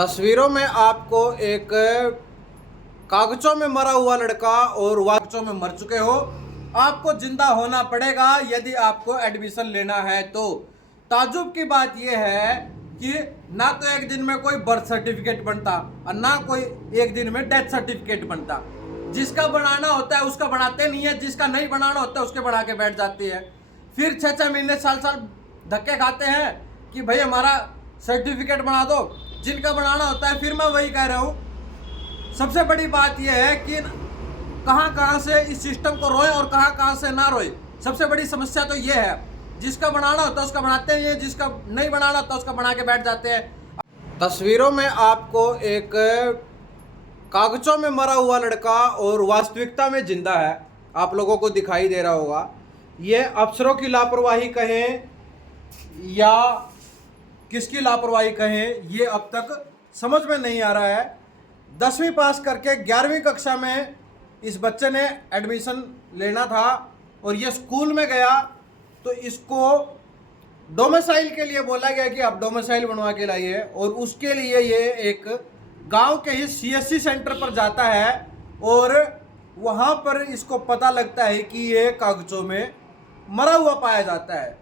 तस्वीरों में आपको एक कागजों में मरा हुआ लड़का और कागजों में मर चुके हो, आपको जिंदा होना पड़ेगा यदि आपको एडमिशन लेना है। तो ताजुब की बात यह है कि ना तो एक दिन में कोई बर्थ सर्टिफिकेट बनता और ना कोई एक दिन में डेथ सर्टिफिकेट बनता। जिसका बनाना होता है उसका बनाते नहीं है, जिसका नहीं बनाना होता है उसके बना के बैठ जाती है। फिर 6-6 महीने साल धक्के खाते हैं कि भाई हमारा सर्टिफिकेट बना दो। जिनका बनाना होता है, फिर मैं वही कह रहा हूँ, सबसे बड़ी बात यह है कि कहाँ से इस सिस्टम को रोए और कहाँ से ना रोए। सबसे बड़ी समस्या तो यह है, जिसका बनाना होता है उसका बनाते हैं, जिसका नहीं बनाना होता उसका बना के बैठ जाते हैं। तस्वीरों में आपको एक कागजों में मरा हुआ लड़का और वास्तविकता में जिंदा है आप लोगों को दिखाई दे रहा होगा। ये अफसरों की लापरवाही कहें या किसकी लापरवाही कहें, ये अब तक समझ में नहीं आ रहा है। 10वीं पास करके 11वीं कक्षा में इस बच्चे ने एडमिशन लेना था और ये स्कूल में गया तो इसको डोमिसाइल के लिए बोला गया कि आप डोमिसाइल बनवा के लाइए, और उसके लिए ये एक गांव के ही सीएससी सेंटर पर जाता है और वहां पर इसको पता लगता है कि ये कागजों में मरा हुआ पाया जाता है।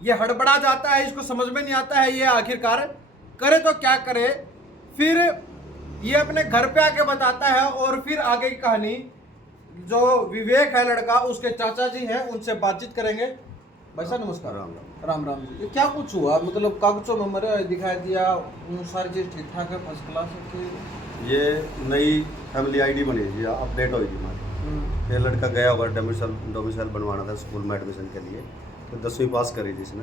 ये हड़बड़ा जाता है, इसको समझ में नहीं आता है ये आखिरकार करे तो क्या करे। फिर ये अपने घर पे आके बताता है और फिर आगे की कहानी जो विवेक है लड़का, उसके चाचा जी हैं, उनसे बातचीत करेंगे। भाई साहब नमस्कार। राम राम जी। ये क्या कुछ हुआ, मतलब कागजों में मरे दिखाई दिया, सारी चीज ठीक ठाक है, फर्स्ट क्लास है। ये नई फैमिली आईडी बनी है, अपडेट होगी हमारी। ये लड़का गया होगा डोमिसाइल बनवाना था स्कूल में एडमिशन के लिए, तो 10वीं पास करी थी इसने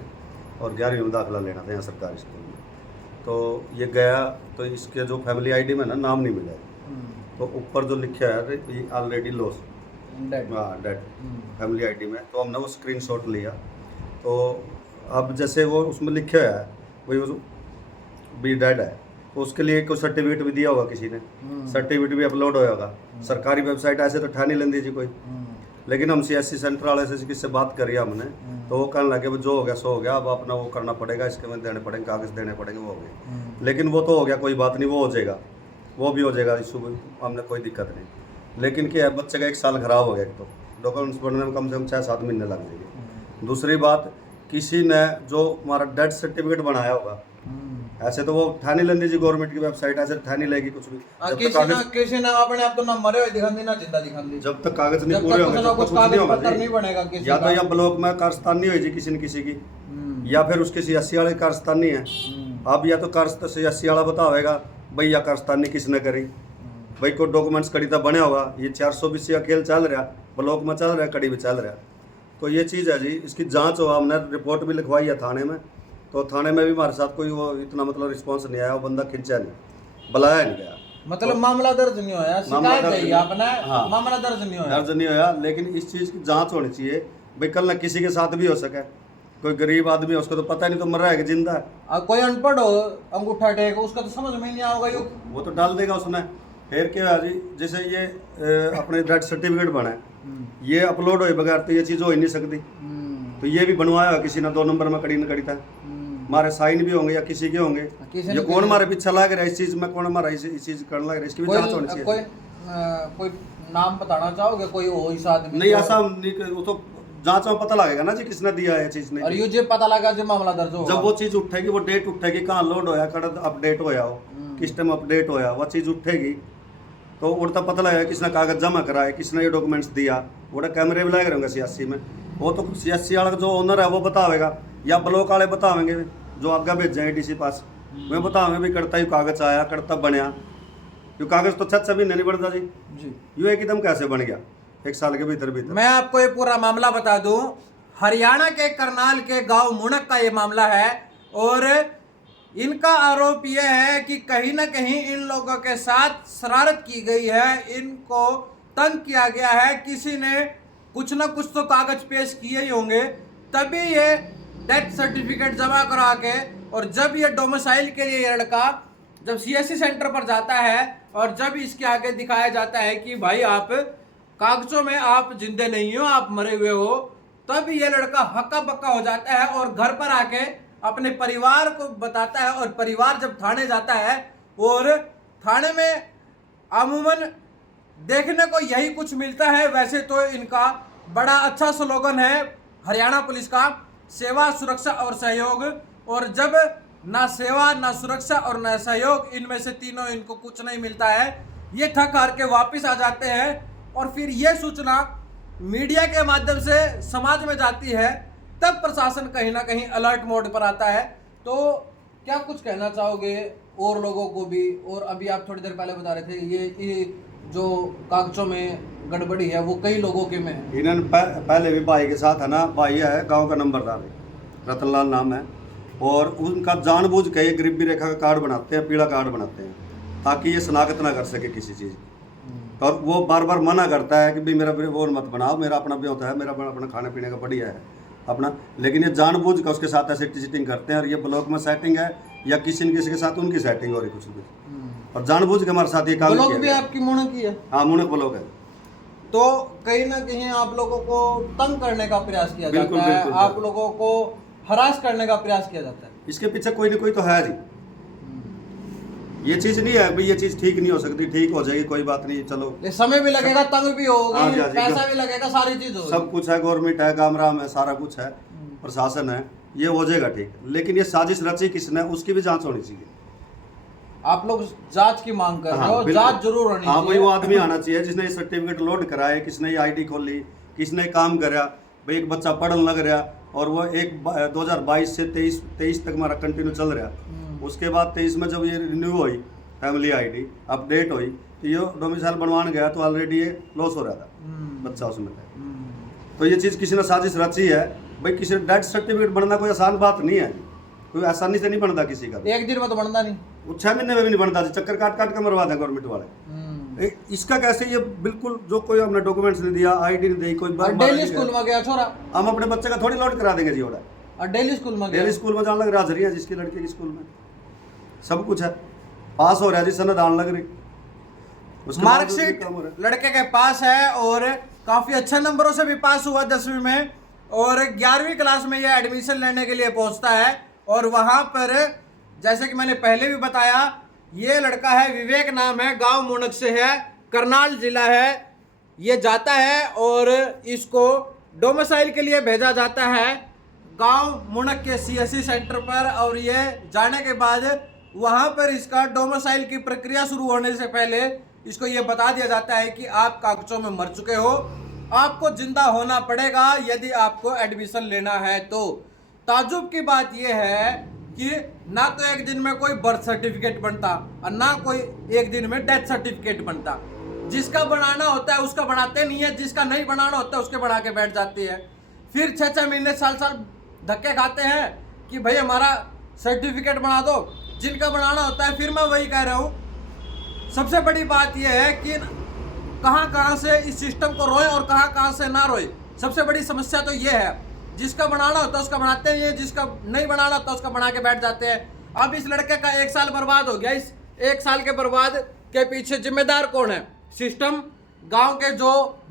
और 11वीं में दाखिला लेना था यहाँ सरकारी स्कूल में। तो ये गया तो इसके जो फैमिली आईडी में ना नाम नहीं मिला है, तो ऊपर जो लिखा है ये already loss dead family ID में। तो हमने वो स्क्रीनशॉट लिया, तो अब जैसे वो उसमें लिखा है वही भी डेड है, तो उसके लिए कोई सर्टिफिकेट भी दिया होगा किसी ने, सर्टिफिकेट भी अपलोड होगा। सरकारी वेबसाइट ऐसे तो ठा नहीं लेंदी जी कोई, लेकिन हम सीएससी सेंटर वाले से किससे बात करी हमने, तो वो कहने लगे जो हो गया सो हो गया, अब अपना वो करना पड़ेगा, इसके में देने पड़ेंगे, कागज देने पड़ेंगे, वो हो गए। लेकिन वो तो हो गया, कोई बात नहीं, वो हो जाएगा, वो भी हो जाएगा इशू, हमने कोई दिक्कत नहीं। लेकिन क्या है, बच्चे का 1 साल खराब हो गया, एक तो डॉक्यूमेंट्स बनने में कम से कम 6-7 महीने लग जाएंगे। दूसरी बात, किसी ने जो हमारा डेथ सर्टिफिकेट बनाया होगा, ऐसे तो वो ठा नहीं लेंदी जी, गवर्नमेंट की वेबसाइट ऐसे ठा नहीं लेगी कुछ भी। किसी ने अपने आप तो ना मरे हुए दिखा दी ना जिंदा दिखा दी, जब तक कागज नहीं पूरे होंगे तब कुछ नहीं बनेगा। या तो या ब्लॉक में कारस्तानी हुई जी किसी न किसी की, या फिर उसके सीएससी वाले कारस्तानी है। अब या तो सीएससी वाला बतावेगा भाई या कारस्तानी किसने करी, भाई को डॉक्यूमेंट्स कड़ी तो बने होगा। ये 420 का खेल चल रहा, ब्लॉक में चल रहा, कड़ी भी चल रहा। तो ये चीज़ है जी, इसकी जांच हो, हमने रिपोर्ट भी लिखवाई है थाने में, तो थाने में भी हमारे साथ कोई वो इतना मतलब रिस्पांस नहीं आया, वो बंदा खिंचा नहीं, बुलाया नहीं गया, मतलब तो, मामला दर्ज नहीं होया, शिकायत है आपने, हाँ, मामला दर्ज नहीं होया। लेकिन इस चीज़ की जांच होनी चाहिए भाई, कल ना किसी के साथ भी हो सके, कोई गरीब आदमी है उसको तो पता नहीं तो मर रहा है कि जिंदा है। कोई अनपढ़ हो अंगूठा टेक, उसका तो समझ में नहीं आएगा, वो तो डाल देगा उसने। फिर क्या है जी, जैसे ये अपने डेथ सर्टिफिकेट बना है, ये अपलोड हो बगैर तो ये चीज़ हो ही नहीं सकती। तो ये भी बनवाया किसी ने 2 नंबर में कड़ी न कड़ी था, हमारे साइन भी होंगे या किसी के होंगे, ये कौन हमारे पीछे लग रहा है इस चीज में, कौन हमारा इस चीज करने लग रहा है, इसकी भी जांच होनी चाहिए। कोई नाम बताना चाहोगे, कोई हो इस आदमी? नहीं, ऐसा नहीं, वो तो जांच में पता लगेगा ना जी किसने दिया है चीज नहीं। और ये जो पता लगा जो मामला दर्ज होगा, जब वो चीज उठेगी, वो डेट उठेगी, कहाँ लोड होया, कहाँ अपडेट होया हो, किस टाइम अपडेट होया, वो चीज उठेगी तो उड़ता पता लगेगा किसने कागज जमा कराए, किसने ये डॉक्यूमेंट्स दिया। वो कैमरे भी लगे रहेंगे सीएससी में, वो तो सीएससी वाला जो ओनर है वो बतावेगा, या ब्लॉक वाले बतावेंगे जो आगे भेजे डीसी पास, मैं बताऊंगा भी करता ही कागज आया, करता बनया। ये कागज तो 6 महीने नहीं बढ़ता जी, ये एकदम कैसे बन गया 1 साल के भीतर। मैं आपको ये पूरा मामला बता दूं, हरियाणा के करनाल के गांव मुनक का ये मामला है, और इनका आरोप यह है कि कहीं ना कहीं इन लोगों के साथ शरारत की गई है, इनको तंग किया गया है, किसी ने कुछ ना कुछ तो कागज पेश किए ही होंगे, तभी ये डेथ सर्टिफिकेट जमा करा के, और जब ये डोमिसाइल के लिए ये लड़का जब सीएससी सेंटर पर जाता है और जब इसके आगे दिखाया जाता है कि भाई आप कागजों में आप जिंदे नहीं हो, आप मरे हुए हो, तब ये लड़का हक्का बक्का हो जाता है और घर पर आके अपने परिवार को बताता है। और परिवार जब थाने जाता है और थाने में अमूमन देखने को यही कुछ मिलता है। वैसे तो इनका बड़ा अच्छा स्लोगन है हरियाणा पुलिस का, सेवा सुरक्षा और सहयोग। और जब ना सेवा ना सुरक्षा और ना सहयोग, इनमें से तीनों इनको कुछ नहीं मिलता है, ये थक हार के वापस आ जाते हैं। और फिर ये सूचना मीडिया के माध्यम से समाज में जाती है, तब प्रशासन कहीं ना कहीं अलर्ट मोड पर आता है। तो क्या कुछ कहना चाहोगे और लोगों को भी? और अभी आप थोड़ी देर पहले बता रहे थे ये जो कागजों में गड़बड़ी है वो कई लोगों के में है। इन्होंने पहले भी भाई के साथ है ना, भाई है गांव का नंबरदार है, रतनलाल नाम है, और उनका जानबूझ के ये गरीबी रेखा का कार्ड बनाते हैं, पीला कार्ड बनाते हैं, ताकि ये शनाख्त ना कर सके किसी चीज़ की। और वो बार बार मना करता है कि भाई मेरा वो मत बनाओ, मेरा अपना भी होता है, मेरा अपना खाने पीने का बढ़िया है अपना, लेकिन ये जानबूझ कर उसके साथ ऐसे चीटिंग करते हैं। और ये ब्लॉक में सेटिंग है या किसी न किसी के साथ उनकी सेटिंग हो रही कुछ भी, और जानबूझ के हमारे साथ ये काम ब्लॉक भी आपकी मुनक की है। हाँ, मुनक ब्लॉक है। तो कहीं ना कहीं आप लोगों को तंग करने का प्रयास किया बिल्कुल, जाता है, बिल्कुल, आप लोगों को हरास करने का प्रयास किया जाता है। इसके पीछे कोई ना कोई तो है जी। ये चीज़ नहीं है भाई, ये चीज़ ठीक नहीं हो सकती, ठीक हो जाएगी कोई बात नहीं, चलो समय भी लगेगा, तंग भी होगी, हाँ जी, हाँ जी, पैसा भी लगेगा, सारी चीज होगी, सब कुछ है, गवर्नमेंट है, काम राम है, सारा कुछ है, प्रशासन है, ये हो जाएगा ठीक। लेकिन ये साजिश रची किसने, उसकी भी जांच होनी चाहिए। आप लोग जांच की मांग कर रहे हो, बिल्कुल। जांच जरूर होनी हाँ चाहिए। भाई, वो आदमी आना चाहिए जिसने ये सर्टिफिकेट लोड कराए, किसने ये आईडी खोली, किसने काम करा। भाई एक बच्चा पढ़न लग रहा और वो 2022 से 23 तक हमारा कंटिन्यू चल रहा। उसके बाद 23 में जब ये रिन्यू हुई फैमिली आईडी, अपडेट हुई, तो ये डोमिसाइल बनवाने गया तो ऑलरेडी ये लॉस हो रहा था बच्चा उसमें था। तो ये चीज़ किसी ने साजिश रची है। भाई किसी डेथ सर्टिफिकेट बनना कोई आसान बात नहीं है, कोई आसानी से नहीं बनता किसी का। एक दिन में तो बनता नहीं, वो 6 महीने में भी नहीं बनता, चक्कर काट काट के मरवा दें गवर्नमेंट वाले। इसका कैसे, ये बिल्कुल जो कोई हमने डॉक्यूमेंट्स नहीं दिया, आईडी नहीं दी, कोई बात डेली स्कूल में गया छोरा, हम अपने बच्चे का थोड़ी लोड करा देंगे जी। हो रहा है और डेली स्कूल में गया, डेली स्कूल में जाने लग रहा है, जिसकी लड़के की स्कूल में सब कुछ है, पास हो रहा है जी, सनद आने लग रही, मार्कशीट लड़के के पास है और काफी अच्छे नंबरों से भी पास हुआ 10वीं में, और 11वीं क्लास में ये एडमिशन लेने के लिए पहुंचता है। और वहां पर जैसे कि मैंने पहले भी बताया, ये लड़का है, विवेक नाम है, गांव मुनक से है, करनाल जिला है। ये जाता है और इसको डोमिसाइल के लिए भेजा जाता है गांव मुनक के CSC सेंटर पर। और ये जाने के बाद वहां पर इसका डोमिसाइल की प्रक्रिया शुरू होने से पहले इसको ये बता दिया जाता है कि आप कागजों में मर चुके हो, आपको जिंदा होना पड़ेगा यदि आपको एडमिशन लेना है। तो ताजुब की बात यह है कि ना तो एक दिन में कोई बर्थ सर्टिफिकेट बनता और ना कोई एक दिन में डेथ सर्टिफिकेट बनता। जिसका बनाना होता है उसका बनाते नहीं है, जिसका नहीं बनाना होता है उसके बना के बैठ जाती है। फिर 6-6 महीने साल धक्के खाते हैं कि भाई हमारा सर्टिफिकेट बना दो। जिनका बनाना होता है, फिर मैं वही कह रहा हूँ, सबसे बड़ी बात यह है कि कहाँ से इस सिस्टम को रोए और कहाँ से ना रोए। सबसे बड़ी समस्या तो ये है, जिसका बनाना होता है उसका बनाते हैं, जिसका नहीं बनाना होता उसका बना के बैठ जाते हैं। अब इस लड़के का 1 साल बर्बाद हो गया। इस 1 साल के बर्बाद के पीछे जिम्मेदार कौन है? सिस्टम, गांव के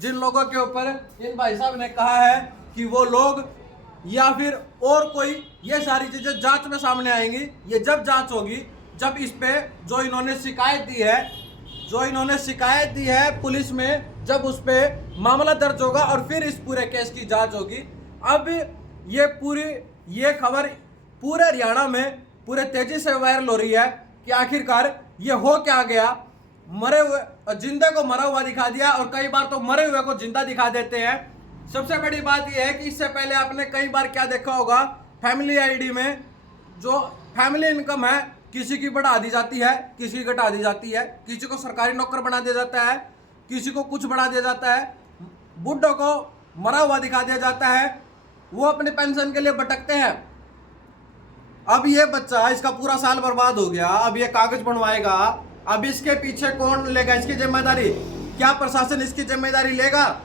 जिन लोगों के ऊपर इन भाई साहब ने कहा है कि वो लोग या फिर और कोई, ये सारी चीजें जांच में सामने आएंगी। ये जब जांच होगी, जब इस पे जो इन्होंने शिकायत दी है पुलिस में, जब उस पे मामला दर्ज होगा और फिर इस पूरे केस की जांच होगी। अब ये खबर पूरे हरियाणा में पूरे तेजी से वायरल हो रही है कि आखिरकार ये हो क्या गया। मरे हुए जिंदे को मरा हुआ दिखा दिया और कई बार तो मरे हुए को जिंदा दिखा देते हैं। सबसे बड़ी बात यह है कि इससे पहले आपने कई बार क्या देखा होगा, फैमिली आईडी में जो फैमिली इनकम है किसी की बढ़ा दी जाती है, किसी की घटा दी जाती है, किसी को सरकारी नौकर बना दिया जाता है, किसी को कुछ बढ़ा दिया जाता है, बुड्ढों को मरा हुआ दिखा दिया जाता है, वो अपने पेंशन के लिए भटकते हैं। अब ये बच्चा, इसका पूरा साल बर्बाद हो गया, अब ये कागज बनवाएगा, अब इसके पीछे कौन लेगा इसकी जिम्मेदारी? क्या प्रशासन इसकी जिम्मेदारी लेगा,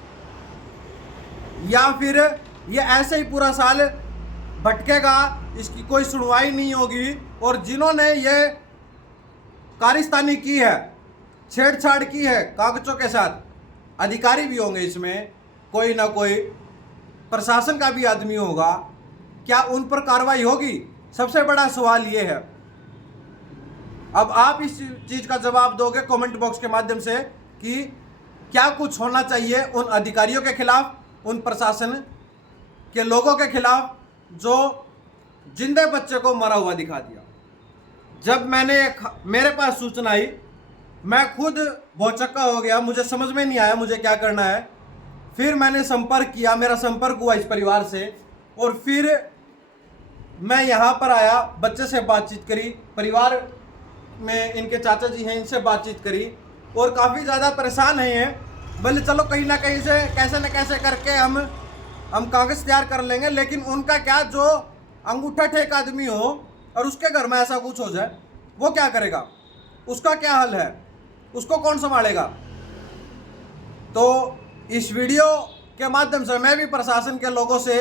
या फिर ये ऐसे ही पूरा साल भटकेगा, इसकी कोई सुनवाई नहीं होगी? और जिन्होंने ये कारिस्तानी की है, छेड़छाड़ की है कागजों के साथ, अधिकारी भी होंगे इसमें, कोई ना कोई प्रशासन का भी आदमी होगा, क्या उन पर कार्रवाई होगी? सबसे बड़ा सवाल ये है। अब आप इस चीज का जवाब दोगे कमेंट बॉक्स के माध्यम से कि क्या कुछ होना चाहिए उन अधिकारियों के खिलाफ, उन प्रशासन के लोगों के खिलाफ जो जिंदे बच्चे को मरा हुआ दिखा दिया। जब मेरे पास सूचना आई, मैं खुद भौचक्का हो गया, मुझे समझ में नहीं आया मुझे क्या करना है। फिर मैंने संपर्क किया, मेरा संपर्क हुआ इस परिवार से, और फिर मैं यहाँ पर आया, बच्चे से बातचीत करी, परिवार में इनके चाचा जी हैं इनसे बातचीत करी, और काफ़ी ज़्यादा परेशान हैं। बोले चलो कहीं ना कहीं से कैसे न कैसे करके हम कागज़ तैयार कर लेंगे, लेकिन उनका क्या, जो अंगूठा टेक आदमी हो और उसके घर में ऐसा कुछ हो जाए, वो क्या करेगा, उसका क्या हल है, उसको कौन संभालेगा। तो इस वीडियो के माध्यम से मैं भी प्रशासन के लोगों से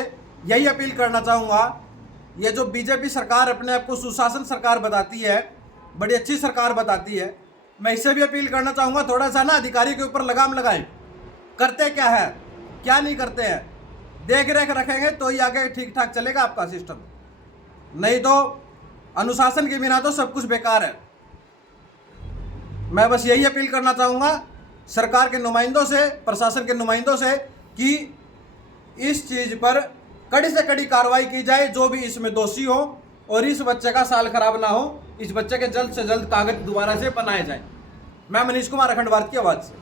यही अपील करना चाहूँगा, ये जो बीजेपी सरकार अपने आप को सुशासन सरकार बताती है, बड़ी अच्छी सरकार बताती है, मैं इससे भी अपील करना चाहूँगा थोड़ा सा ना अधिकारी के ऊपर लगाम लगाएं। करते क्या है क्या नहीं करते हैं, देख रेख रखेंगे तो ही आगे ठीक ठाक चलेगा आपका सिस्टम, नहीं तो अनुशासन के बिना तो सब कुछ बेकार है। मैं बस यही अपील करना चाहूँगा सरकार के नुमाइंदों से, प्रशासन के नुमाइंदों से, कि इस चीज़ पर कड़ी से कड़ी कार्रवाई की जाए, जो भी इसमें दोषी हो, और इस बच्चे का साल खराब ना हो, इस बच्चे के जल्द से जल्द कागज दोबारा से बनाए जाए। मैं मनीष कुमार, अखंड भारत की आवाज़ से।